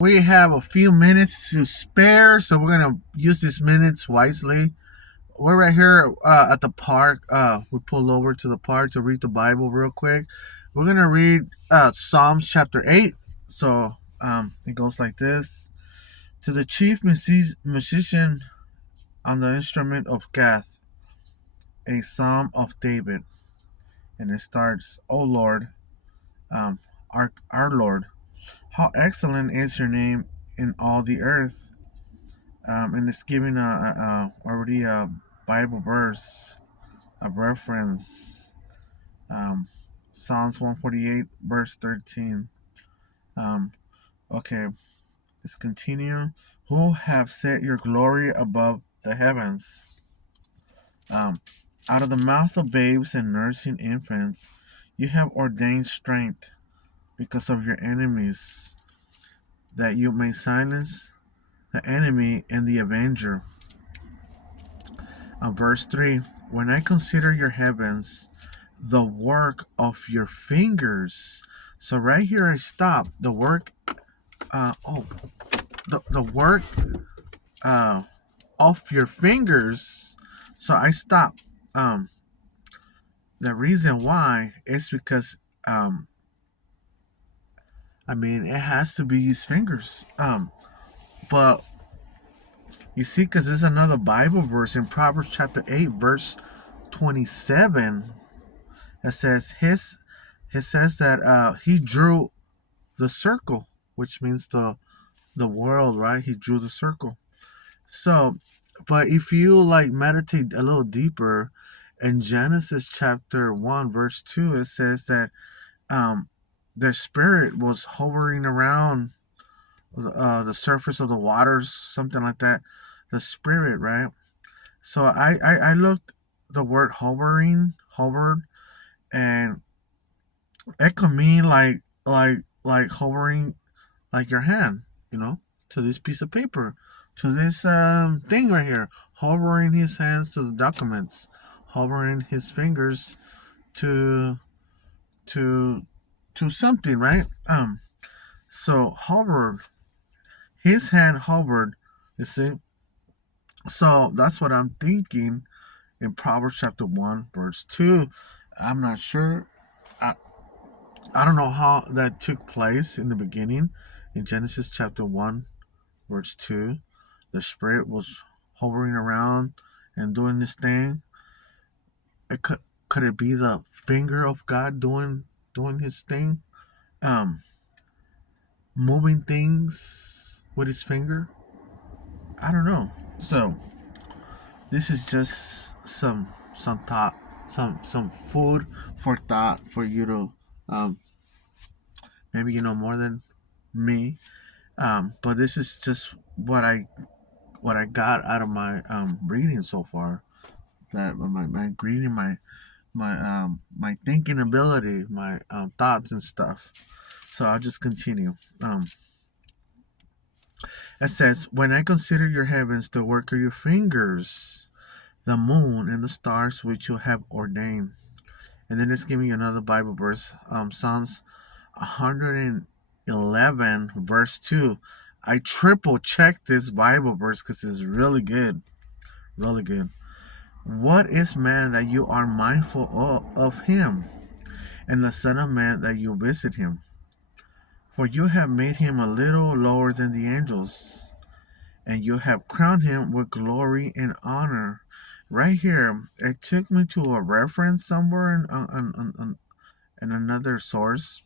We have a few minutes to spare, so we're gonna use these minutes wisely. We're right here at the park. We pulled over to the park to read the Bible real quick. We're gonna read Psalms chapter 8. So it goes like this: To the chief musician on the instrument of Gath, a psalm of David, and it starts, "O Lord, um, our Lord, how excellent is your name in all the earth." And it's giving already a Bible verse, a reference. Um, Psalms 148, verse 13. Um, okay, let's continue. Who have set your glory above the heavens? Um, Out of the mouth of babes and nursing infants, you have ordained strength because of your enemies, that you may silence the enemy and the avenger. Verse 3: When I consider your heavens, the work of your fingers. So right here I stop. The work, the work uh, of your fingers. So I stop. Um, the reason why is because, it has to be his fingers. But you see, because there's another Bible verse in Proverbs chapter 8, verse 27. It says it says that he drew the circle, which means the world, right? He drew the circle. So, but if you like meditate a little deeper, in Genesis chapter 1, verse 2, it says that um, their spirit was hovering around the surface of the waters, something like that. The spirit, right? So I looked the word hovered, and it could mean like hovering like your hand, you know, to this piece of paper, to this thing right here, hovering his hands to the documents, hovering his fingers to to to something, right? So hovered, his hand hovered. You see, so that's what I'm thinking in Proverbs chapter 1, verse 2. I'm not sure. I, I don't know how that took place in the beginning in Genesis chapter 1, verse 2. The spirit was hovering around and doing this thing. It could it be the finger of God doing his thing? Um Moving things with his finger? I don't know. So this is just some thought, some food for thought for you to um maybe you know more than me. But this is just what I got out of my reading so far. That my reading, my thinking ability, my thoughts and stuff. So I'll just continue. It says, "When I consider your heavens, the work of your fingers, the moon and the stars which you have ordained." And then it's giving you another Bible verse, Psalms 111, verse 2. I triple checked this Bible verse because it's really good. Really good. "What is man that you are mindful of him, and the Son of Man that you visit him? For you have made him a little lower than the angels, and you have crowned him with glory and honor." Right here, it took me to a reference somewhere in another source,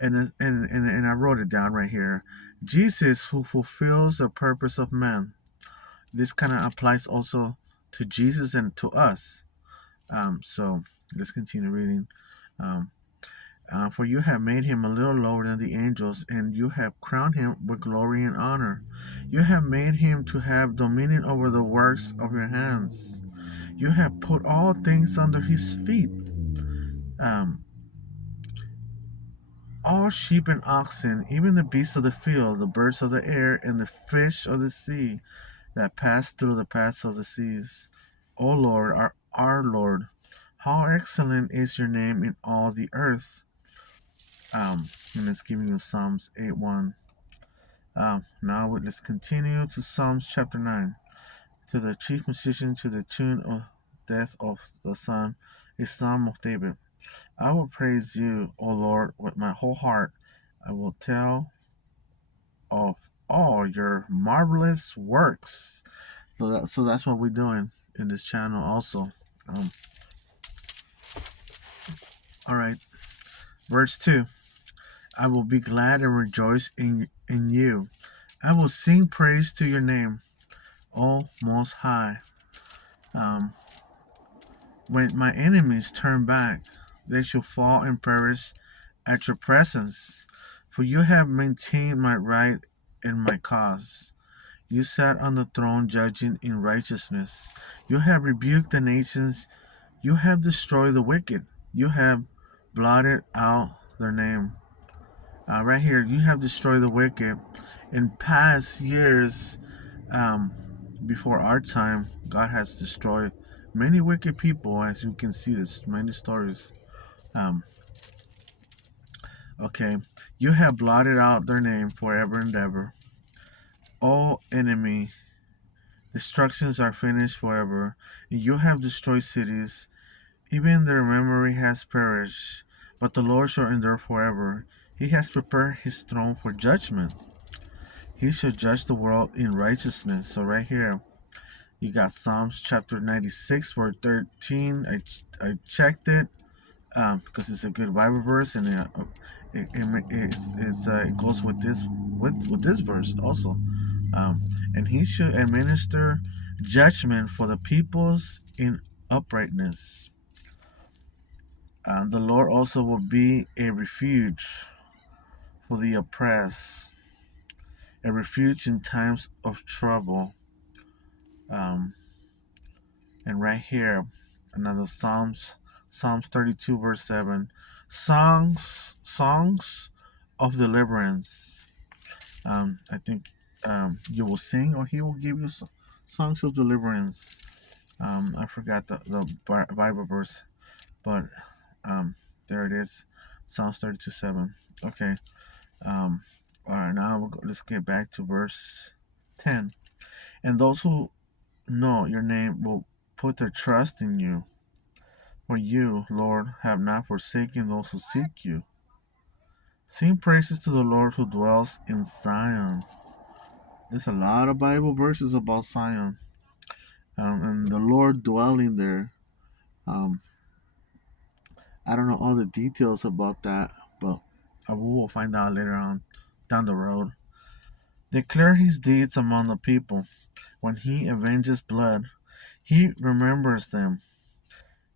and I wrote it down right here. Jesus, who fulfills the purpose of man. This kind of applies also to Jesus and to us. So let's continue reading. Um, for you have made him a little lower than the angels, and you have crowned him with glory and honor. You have made him to have dominion over the works of your hands. You have put all things under his feet, um, all sheep and oxen, even the beasts of the field, the birds of the air, and the fish of the sea that pass through the paths of the seas. O Lord, our Lord, how excellent is your name in all the earth. And it's giving you Psalms 8:1. Now let's continue to Psalms chapter 9. To the chief musician, to the tune of Death of the Son, a psalm of David. I will praise you, O Lord, with my whole heart. I will tell of all your marvelous works. So that's what we're doing in this channel also. Um, all right. Verse 2. I will be glad and rejoice in you. I will sing praise to your name, O Most High. Um, when my enemies turn back, they shall fall and perish at your presence. For you have maintained my right and my cause. You sat on the throne judging in righteousness. You have rebuked the nations. You have destroyed the wicked. You have blotted out their name. Right here, you have destroyed the wicked. In past years, um, before our time, God has destroyed many wicked people. As you can see, there's many stories. Um, okay, you have blotted out their name forever and ever. All enemy destructions are finished forever. You have destroyed cities. Even their memory has perished. But the Lord shall endure forever. He has prepared his throne for judgment. He shall judge the world in righteousness. So right here, you got Psalms chapter 96, verse 13. I checked it because it's a good Bible verse, and it goes with this verse also. And he should administer judgment for the peoples in uprightness. The Lord also will be a refuge for the oppressed, a refuge in times of trouble. Um, and right here, another Psalms 32 verse 7, songs of deliverance. I think you will sing, or he will give you songs of deliverance. I forgot the Bible verse, but there it is, Psalms 32 7. Okay. Um, all right, now let's get back to verse 10. And those who know your name will put their trust in you. For you, Lord, have not forsaken those who seek you. Sing praises to the Lord who dwells in Zion. There's a lot of Bible verses about Zion, and the Lord dwelling there. Um, I don't know all the details about that, but we will find out later on down the road. Declare his deeds among the people. When he avenges blood, he remembers them.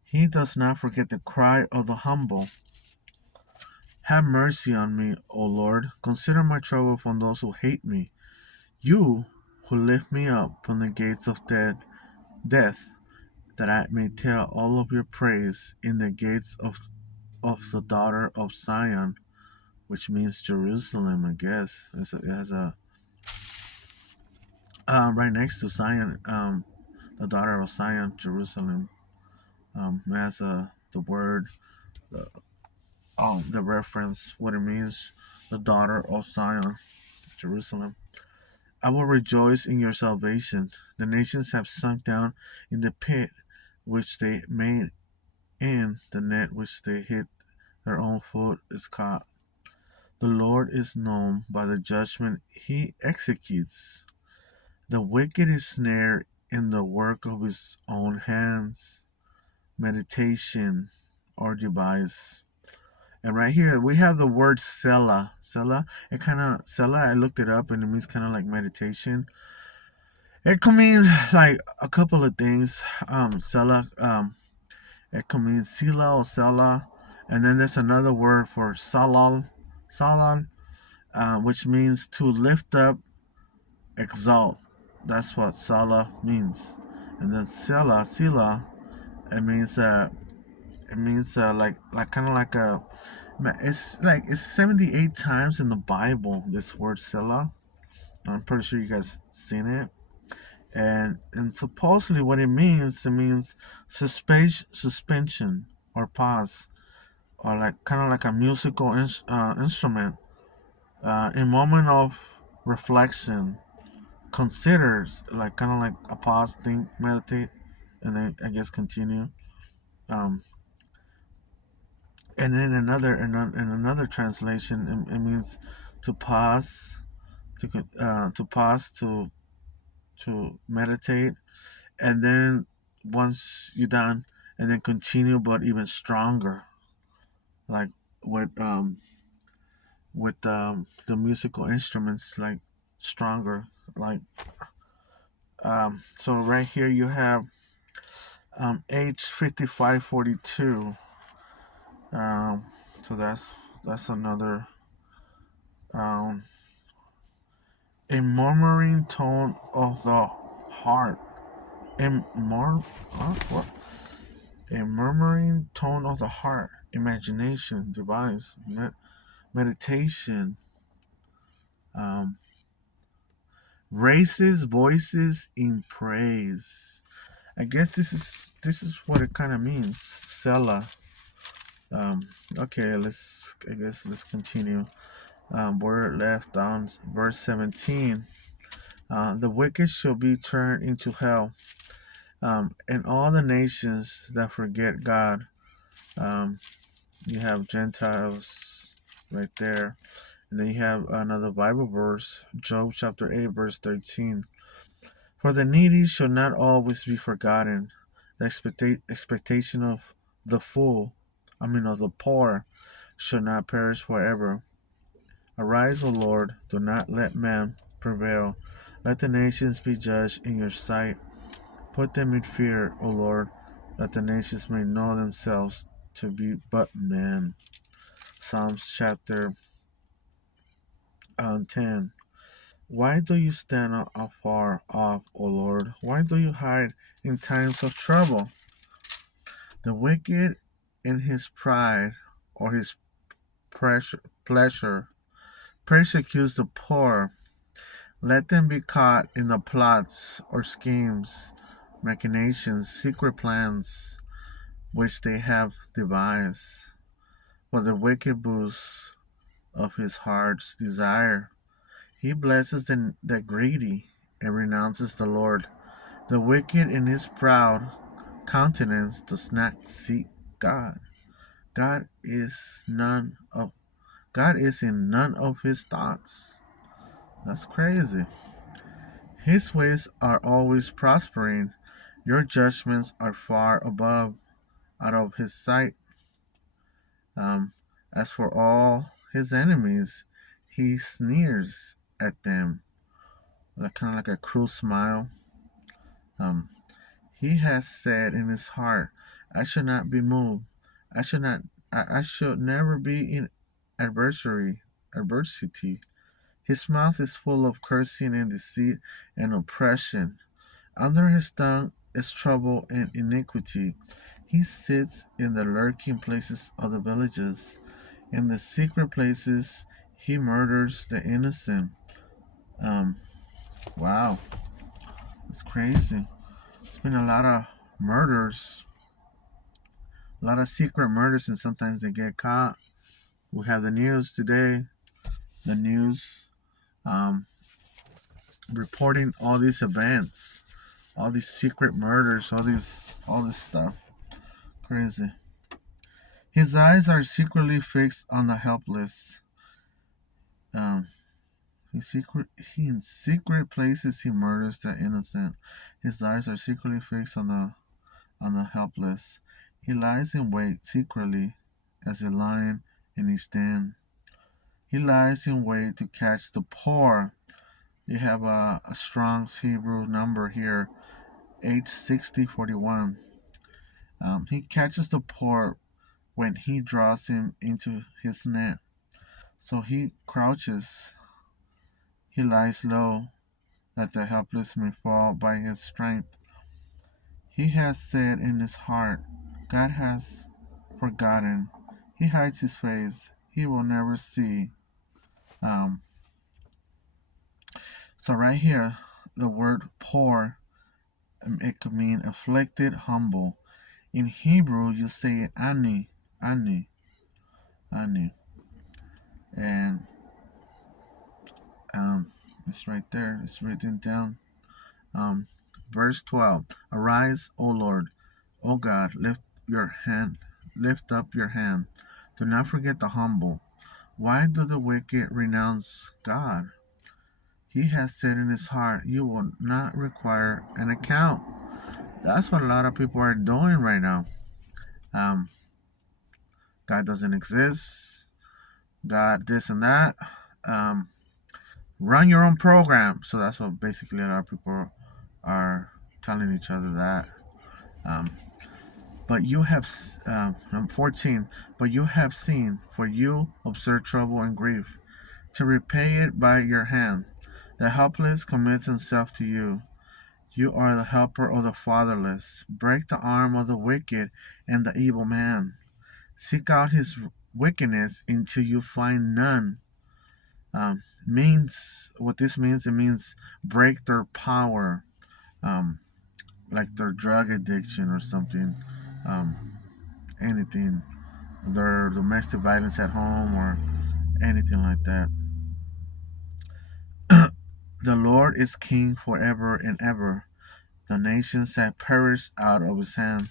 He does not forget the cry of the humble. Have mercy on me, O Lord. Consider my trouble from those who hate me. You who lift me up from the gates of death, that I may tell all of your praise in the gates of the daughter of Zion, which means Jerusalem, I guess. It has a right next to Zion, the daughter of Zion, Jerusalem. It has the word, the reference, what it means, the daughter of Zion, Jerusalem. I will rejoice in your salvation. The nations have sunk down in the pit which they made, in the net which they hid their own foot is caught. The Lord is known by the judgment he executes. The wicked is snared in the work of his own hands. Meditation or device. And right here we have the word Selah. Selah, I looked it up, and it means kind of like meditation. It could mean like a couple of things. Selah, it could mean Sila or Selah. And then there's another word for Salal, Salal, which means to lift up, exalt. That's what Salah means. And then Selah, Sila, it means like kind of like a, it's 78 times in the Bible, this word Selah. I'm pretty sure you guys seen it. And supposedly what it means suspension or pause, or like kind of like a musical instrument in moment of reflection, considers, like kind of like a pause, think, meditate, and then I guess continue. Um, and in another translation, it means to pause, to pause, to meditate, and then once you're done, and then continue, but even stronger, like with the musical instruments, like stronger, like so right here you have H5542. Um, so that's another um, a murmuring tone of the heart. What? A murmuring tone of the heart, imagination, device, meditation, um, raises voices in praise. I guess this is what it kind of means. Selah. Um, okay, let's continue. We're left on verse 17. The wicked shall be turned into hell, and all the nations that forget God. Um, you have Gentiles right there. And then you have another Bible verse, Job chapter 8, verse 13. For the needy shall not always be forgotten. The expectation of the of the poor, shall not perish forever. Arise, O Lord, do not let man prevail. Let the nations be judged in your sight. Put them in fear, O Lord, that the nations may know themselves to be but men. Psalms chapter 10. Why do you stand afar off, O Lord? Why do you hide in times of trouble? The wicked in his pride or his pleasure persecutes the poor. Let them be caught in the plots or schemes, machinations, secret plans which they have devised. For the wicked boasts of his heart's desire. He blesses the greedy and renounces the Lord. The wicked in his proud countenance does not seek God. God is none of God is in none of his thoughts. That's crazy. His ways are always prospering. Your judgments are far above out of his sight. Um, as for all his enemies, he sneers at them, like kind of like a cruel smile. Um, he has said in his heart, "I shall not be moved. I shall not. I shall never be in adversity." His mouth is full of cursing and deceit and oppression. Under his tongue is trouble and iniquity. He sits in the lurking places of the villages. In the secret places, he murders the innocent. Um, wow, it's crazy. It's been a lot of murders, a lot of secret murders, and sometimes they get caught. We have the news today, the news um, reporting all these events, all these secret murders, all this stuff. Crazy. His eyes are secretly fixed on the helpless. Um, he in secret places he murders the innocent. His eyes are secretly fixed on the helpless. He lies in wait secretly as a lion in his den. He lies in wait to catch the poor. You have a Strong's Hebrew number here, H6041. He catches the poor when he draws him into his net. So he crouches, he lies low, that the helpless may fall by his strength. He has said in his heart, God has forgotten. He hides his face, he will never see. Um, so right here, the word poor, it could mean afflicted, humble. In Hebrew, you say ani, ani, and It's right there. It's written down. Um, verse 12. Arise, O Lord, O God, lift up your hand. Do not forget the humble. Why do the wicked renounce God? He has said in his heart, you will not require an account. That's what a lot of people are doing right now. Um, God doesn't exist. God this and that. Um, Run your own program. So that's what basically a lot of people are telling each other that. Um, but you have, 14, but you have seen, for you observe trouble and grief, to repay it by your hand. The helpless commits himself to you. You are the helper of the fatherless. Break the arm of the wicked and the evil man. Seek out his wickedness until you find none. Means what this means, it means break their power, um, like their drug addiction or something, um, anything, their domestic violence at home or anything like that. The Lord is king forever and ever. The nations have perished out of his hand.